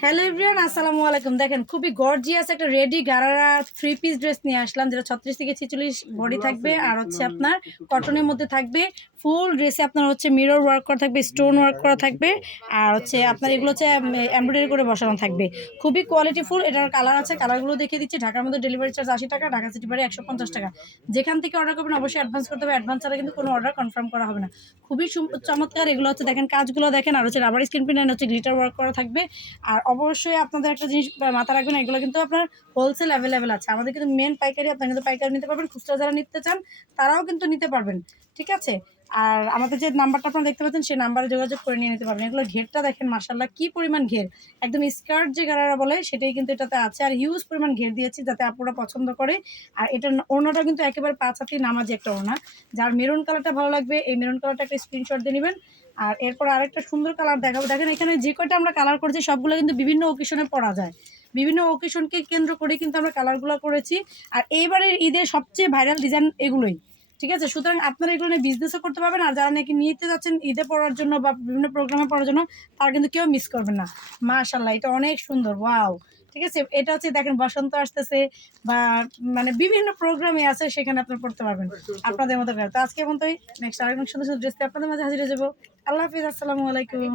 Hello everyone, আসসালামু আলাইকুম। দেখেন খুবই গর্জিয়াস একটা রেডি গারারা 3 পিস ড্রেস নিয়ে আসলাম, যেটা 36 থেকে 46 বডি থাকবে আর হচ্ছে আপনার কটনের মধ্যে থাকবে। ফুল ড্রেসে আপনার হচ্ছে মিরর ওয়ার্ক করা থাকবে, স্টোন ওয়ার্ক করা থাকবে আর হচ্ছে আপনার এগুলো হচ্ছে এমব্রয়ডারি করে বসানো থাকবে। খুবই কোয়ালিটিফুল। এটার কালার আছে, কালারগুলো দেখিয়ে দিচ্ছি। ঢাকার মধ্যে ডেলিভারি চার্জ 80 টাকা, ঢাকা সিটি বাইরে 150 টাকা। যেখান থেকে অর্ডার করবেন অবশ্যই অ্যাডভান্স করতে হবে, অ্যাডভান্স ছাড়া কিন্তু কোনো অর্ডার কনফার্ম করা হবে না। খুবই চমৎকার এগুলো হচ্ছে, দেখেন কাজগুলো দেখেন আর হচ্ছে রাবার স্ক্রিন প্রিন্ট হচ্ছে গ্লিটার ওয়ার্ক করা থাকবে। আর অবশ্যই আপনাদের একটা জিনিস মাথা রাখবেন, এগুলো কিন্তু আপনার হোলসেল অ্যাভেলেবেল আছে। আমাদের কিন্তু মেন পাইকারি, আপনারা কিন্তু পাইকারি নিতে পারবেন, খুচরা যারা নিতে চান তারাও কিন্তু নিতে পারবেন, ঠিক আছে। আর আমাদের যে নাম্বারটা আপনারা দেখতে পাচ্ছেন সেই নাম্বারে যোগাযোগ করে নিয়ে নিতে পারবেন। এগুলো ঘেরটা দেখেন মাশাআল্লাহ কি পরিমাণ ঘের, একদম স্কার্ট যে গারারা বলে সেটাই কিন্তু এটাতে আছে। আর হিউজ পরিমাণ ঘের দিয়েছি যাতে আপুরা পছন্দ করে। আর এটার ওড়নাটা কিন্তু একেবারে 5 হাতি নামাজি একটা ওড়না। যার মেরুন কালারটা ভালো লাগবে এই মেরুন কালারটা একটা স্ক্রিনশট দিয়ে নেবেন। আর এরপর আরেকটা সুন্দর কালার দেখাবো। দেখেন এখানে যে কয়টা আমরা কালার করেছি সবগুলো কিন্তু বিভিন্ন ওকেশনে পরা যায়, বিভিন্ন ওকেশনকে কেন্দ্র করে কিন্তু আমরা কালারগুলো করেছি। আর এইবারের ঈদের সবচেয়ে ভাইরাল ডিজাইন এগুলোই, ঠিক আছে। সুতরাং আপনারা এগুলো নিয়ে বিজনেসও করতে পারবেন। আর যারা নাকি নিতে যাচ্ছেন ঈদে পড়ার জন্য বা বিভিন্ন প্রোগ্রামে পড়ার জন্য, তারা কিন্তু কেউ মিস করবেন না। মাশাআল্লাহ এটা অনেক সুন্দর, ওয়াও। ঠিক আছে, এটা হচ্ছে দেখেন বসন্ত আসতেছে বা মানে বিভিন্ন প্রোগ্রামে আছে, সেখানে আপনারা পড়তে পারবেন আপনাদের মতো করে। তো আজকে পর্যন্তই, নেক্সট আরেকজন সুন্দর সুন্দর ড্রেস আপনাদের মাঝে হাজির হয়ে যাবো। আল্লাহ হাফিজ, আসসালামু আলাইকুম।